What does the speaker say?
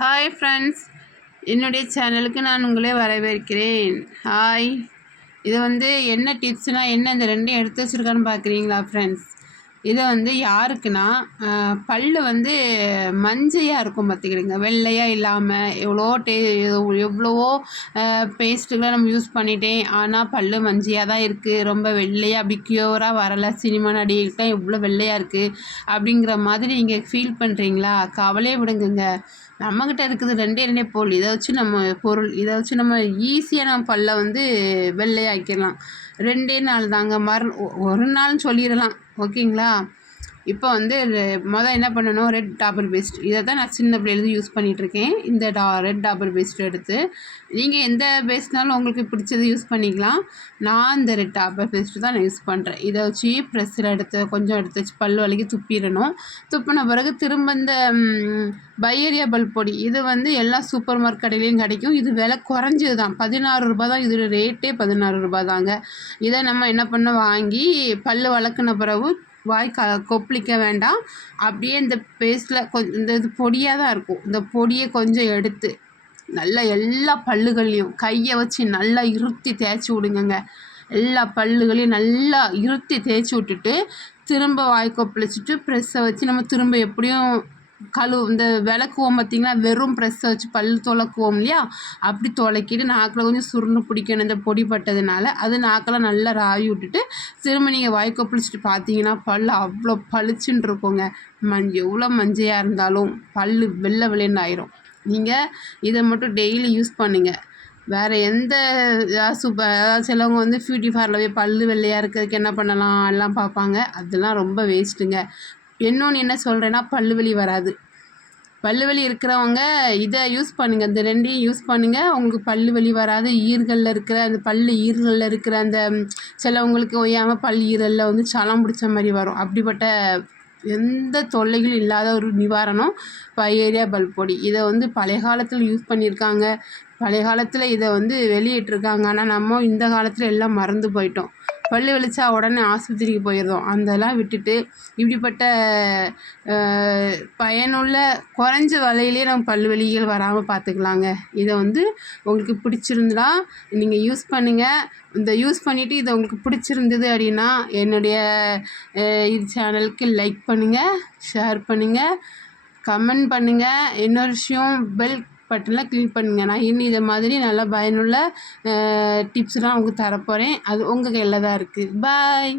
Hi friends, என்னுடைய சேனலுக்கு நான் உங்களை வரவேற்கிறேன். ஹாய், இது என்ன டிப்ஸ்னால் என்ன இந்த ரெண்டையும் எடுத்து வச்சுருக்கான்னு பார்க்குறீங்களா ஃப்ரெண்ட்ஸ்? இதை யாருக்குன்னா பல் மஞ்சையாக இருக்கும் பார்த்துக்கிடுங்க, வெள்ளையாக இல்லாமல். எவ்வளவோ பேஸ்ட்டுகளை நம்ம யூஸ் பண்ணிட்டேன், ஆனால் பல் மஞ்சையாக தான் இருக்குது, ரொம்ப வெள்ளையாக அப்படி க்யூராக வரலை. சினிமா நடிகைக்கு தான் எவ்வளோ வெள்ளையாக இருக்குது அப்படிங்கிற மாதிரி நீங்கள் ஃபீல் பண்ணுறீங்களா? கவலையே விடுங்குங்க, நம்மக்கிட்ட இருக்குது ரெண்டே பொருள். இதை வச்சு நம்ம ஈஸியாக நம்ம பல்லை வெள்ளையாக்கிடலாம். 2 நாள் தாங்க, ஒரு நாள்னு சொல்லிடலாம். ஓகேங்களா? இப்போ என்ன பண்ணணும், ரெட் டாபர் பேஸ்ட், இதை தான் நான் சின்ன பிள்ளைலேருந்து யூஸ் பண்ணிகிட்ருக்கேன். இந்த ரெட் டாபர் பேஸ்ட் எடுத்து நீங்கள் எந்த பேஸ்ட்னாலும் உங்களுக்கு பிடிச்சது யூஸ் பண்ணிக்கலாம். நான் இந்த ரெட் டாபர் பேஸ்ட்டு தான் நான் யூஸ் பண்ணுறேன். இதை வச்சு ப்ரெஸ்ஸில் கொஞ்சம் எடுத்து வச்சு பல் வலிக்கு துப்பிடணும். துப்பின பிறகு திரும்ப இந்த பையரியா பல் பொடி, இது எல்லா சூப்பர் மார்க்கெட் கடையிலையும் கிடைக்கும். இது விலை குறைஞ்சது தான், 16 ரூபா தான். இதோட ரேட்டே 16 ரூபா தாங்க. இதை நம்ம என்ன பண்ண, வாங்கி பல் வளர்க்குன பிறகு வாய் கொப்பளிக்க வேண்டாம். அப்படியே இந்த பேஸ்ட்டில் கொஞ்சம் இது பொடியாக தான் இருக்கும். இந்த பொடியை கொஞ்சம் எடுத்து நல்லா எல்லா பல்லுகளையும் கையை வச்சு நல்லா இருத்தி தேய்ச்சி விடுங்க. எல்லா பல்லுகளையும் நல்லா இருத்தி தேய்ச்சி விட்டுட்டு திரும்ப வாய் கொப்பளிச்சுட்டு ப்ரெஸ்ஸை வச்சு நம்ம திரும்ப எப்படியும் இந்த விளக்குவோம் பார்த்திங்களா, வெறும் ப்ரெஸ்ஸை வச்சு பல் துளக்குவோம் இல்லையா, அப்படி துளக்கிட்டு நாக்கில் கொஞ்சம் சுருண்டு பிடிக்கணும். இந்த பொடி பட்டதுனால அது நாக்கில் நல்லா ராவி விட்டுட்டு திரும்ப நீங்கள் வாய் கொப்பளிச்சுட்டு பார்த்தீங்கன்னா பல் அவ்வளோ பளிச்சுன்னு இருக்குங்க. எவ்வளோ மஞ்சையாக இருந்தாலும் பல் வெள்ளை வெள்ளைன்னு ஆயிரும். நீங்கள் இதை மட்டும் டெய்லி யூஸ் பண்ணுங்கள். வேறு எந்த சிலவங்க பியூட்டி பார்லர் போய் பல் வெள்ளையாக இருக்கிறதுக்கு என்ன பண்ணலாம் எல்லாம் பார்ப்பாங்க. அதெல்லாம் ரொம்ப வேஸ்ட்டுங்க. இன்னொன்று என்ன சொல்கிறேன்னா, பல்லு வலி வராது. பல்லு வலி இருக்கிறவங்க இதை யூஸ் பண்ணுங்கள், இந்த ரெண்டையும் யூஸ் பண்ணுங்கள், உங்களுக்கு பல்லு வலி வராது. ஈர்களில் இருக்கிற அந்த ஈர்களில் இருக்கிற அந்த சிலவங்களுக்கு ஒய்யாமல் பல் ஈரலில் சலம் பிடிச்ச மாதிரி வரும். அப்படிப்பட்ட எந்த தொல்லைகளும் இல்லாத ஒரு நிவாரணம் பையரியா பல் பொடி. இதை பழைய காலத்தில் யூஸ் பண்ணியிருக்காங்க, பழைய காலத்தில் இதை வெளியிட்டிருக்காங்க. ஆனால் நம்ம இந்த காலத்தில் எல்லாம் மறந்து போயிட்டோம். பல் வலிச்சா உடனே ஆஸ்பத்திரிக்கு போயிடுறோம். அதெல்லாம் விட்டுட்டு இப்படிப்பட்ட பயனுள்ள குறைஞ்ச விலையிலே நம்ம பல் வலிகள் வராமல் பார்த்துக்கலாங்க. இதை உங்களுக்கு பிடிச்சிருந்தா நீங்கள் யூஸ் பண்ணுங்கள். இந்த யூஸ் பண்ணிவிட்டு இதை உங்களுக்கு பிடிச்சிருந்தது அப்படின்னா என்னுடைய இது சேனலுக்கு லைக் பண்ணுங்கள், ஷேர் பண்ணுங்கள், கமெண்ட் பண்ணுங்கள். இன்னொரு விஷயம், பெல் பட்டன்லாம் கிளிக் பண்ணுங்கள். நான் இன்னும் இதை மாதிரி நல்லா பயனுள்ள டிப்ஸ்லாம் உங்களுக்கு தரப்போகிறேன். அது உங்கள் கையில் தான் இருக்குது. பாய்.